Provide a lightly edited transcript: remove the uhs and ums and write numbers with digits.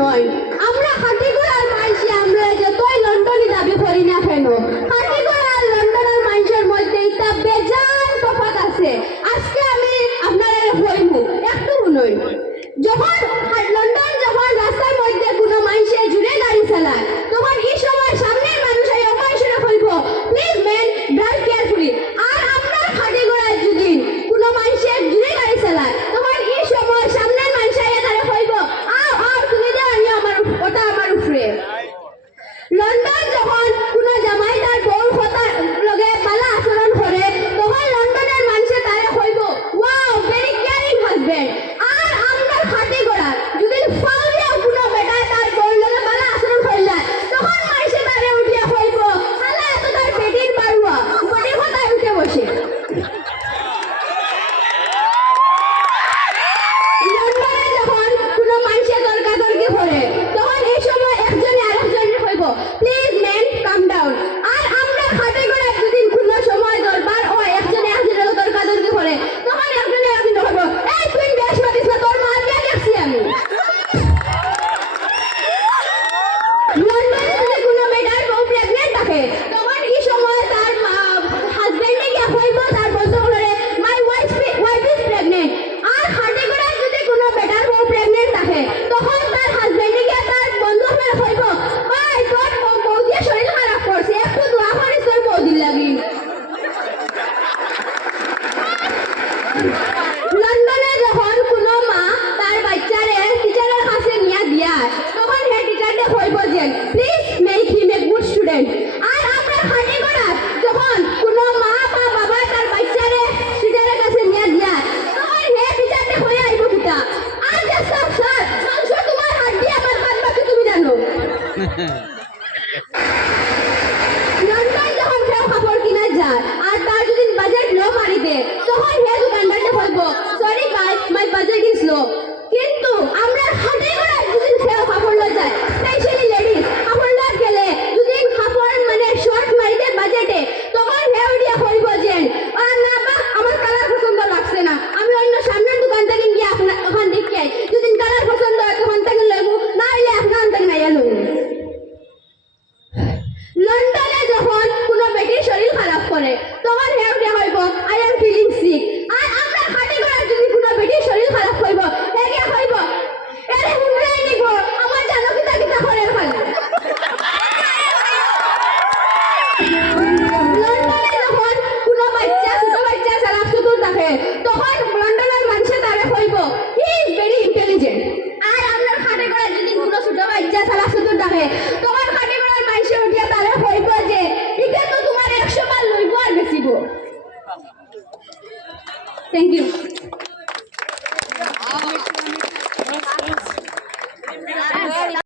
নয়। আমরা খাটিগড়ার মানুষে আমরা যতই লন্ডনে দাবি করি না কেন, খাটিগড় আর লন্ডনের মানুষের মধ্যে এটা বেজান তফাৎ আছে। আজকে আমি আপনারা হইব একটু নই, যখন লন্ডন যখন রাস্তার মধ্যে কোনো মানুষের জুড়ে গাড়ি চালায়, তখন এই সময় সামনের মানুষ এই মানুষেরা হইব প্লিজ ম্যান ড্রাইভ কেয়ারফুলি। আর আপনার খাটিগড়ায় যদি কোনো মানুষের জুড়ে গাড়ি চালায়, তখন এই সময় সামনের মানুষ তারা হইব আও আও তুমি যে আমি আমার ওটা আমার উপরে। লন্ডন যখন কোনো জামাই তার বউর কথা লগে পালা আচরণ করে, তখন লন্ডনের মানুষে তারা হইব ওয়াও ভেরি কেয়ারিং হাজবেন্ড। আর আমরা খাটিগড়া যদি ফাউলিয়া কোনো বেটা তার বউর লগে পালা আচরণ করলে, তখন মানুষে তারা উঠিয়া হইব আলা এত তার পেটির পারুয়া বডি কথায় উঠে বসে। লন্ডনে যখন কোনো মানুষের তর্কাতর্কি করে, তখন এই সময় একজনে আরেকজনের হইব প্লিজ ম্যান কাম ডাউন। আর আমরা খাটিগড়া যদি কোনো সময় দরবার ও একজনে একজনের তর্কাতর্কি করে, তখন একজনে একজনের হইব এই তুই বেশ মাতিস না, তোর মা কে দেখছি আমি। লন্ডনে যদি কোনো মেয়েটার বউ প্রেগনেন্ট থাকে, তখন এই সময় তার হাজবেন্ডে গিয়ে হইব তার বন্ধু করে মাই ওয়াইফ ইজ প্রেগনেন্ট। আর খাটিগড়ায় যদি কোনো বেটার বউ প্রেগনেন্ট থাকে, তখন তার হাজবেন্ডে গিয়ে তার বন্ধু করে হইব ভাই তোর বউ দিয়ে শরীর খারাপ করছে, একটু দোয়া করিস তোর বৌদির লাগি। লন্ডনে যখন কোনো মা তার বাচ্চারে টিচারের কাছে নিয়ে দিয়া, তখন হে টিচারকে হইব যে please make him a good student. আর আমরা খাটিগড়া যখন কোনো মা বা বাবা তার বাচ্চারে টিচারের কাছে নিয়ে দিয়া, তখন হে টিচারকে হয়ে আইব কিতা আর জাস্ট স্যার মাংস তোমার হাত দিয়ে আমার হাত বাকি তুমি জানো। লন্ডন যখন কেউ কাপড় কিনা যায় আর তার যদি বাজেট লো মারি দে, তখন হে দোকানদারকে হইব sorry guys my budget is low. কিন্তু আমরা খাটিগড়া যদি কেউ কাপড় লয় যায়, স্পেশালি লেডিস কাপড় লয় গেলে যদি কাপড় মানে শর্ট মারি দে বাজেটে, তখন হে উঠিয়া হইব যে না বা আমার কালার পছন্দ লাগছে না, আমি অন্য সামনের দোকান থেকে গিয়ে আপনার ওখান দেখে আই, যদি কালার পছন্দ হয় তখন থেকে লইব, না হইলে আপনার থেকে নাইয়া লইব। লন্ডনে যখন কোনো বেটির শরীর খারাপ করে, তখন হে উঠিয়া হইব আই এম ফিলিং সিক। আর আমরা খাটিগড়া যদি কোনো বেটির শরীর খারাপ হইব, হে গিয়া হইব এরে হুন্ডাই নিব আমার জানো কিতা কিতা করে খালি। লন্ডনে যখন কোনো বাচ্চা ছোট বাচ্চা চালাক চতুর থাকে, তখন লন্ডনের মানুষে তারে হইব হি ইজ ভেরি ইন্টেলিজেন্ট। আর আমরা খাটিগড়া যদি কোনো ছোট বাচ্চা চালাক চতুর থাকে, তখন খাটিগড়ার মানুষে উঠিয়া তারে হইব যে এটা তো তোমার 100 বার লইব আর বেচিব। Thank you.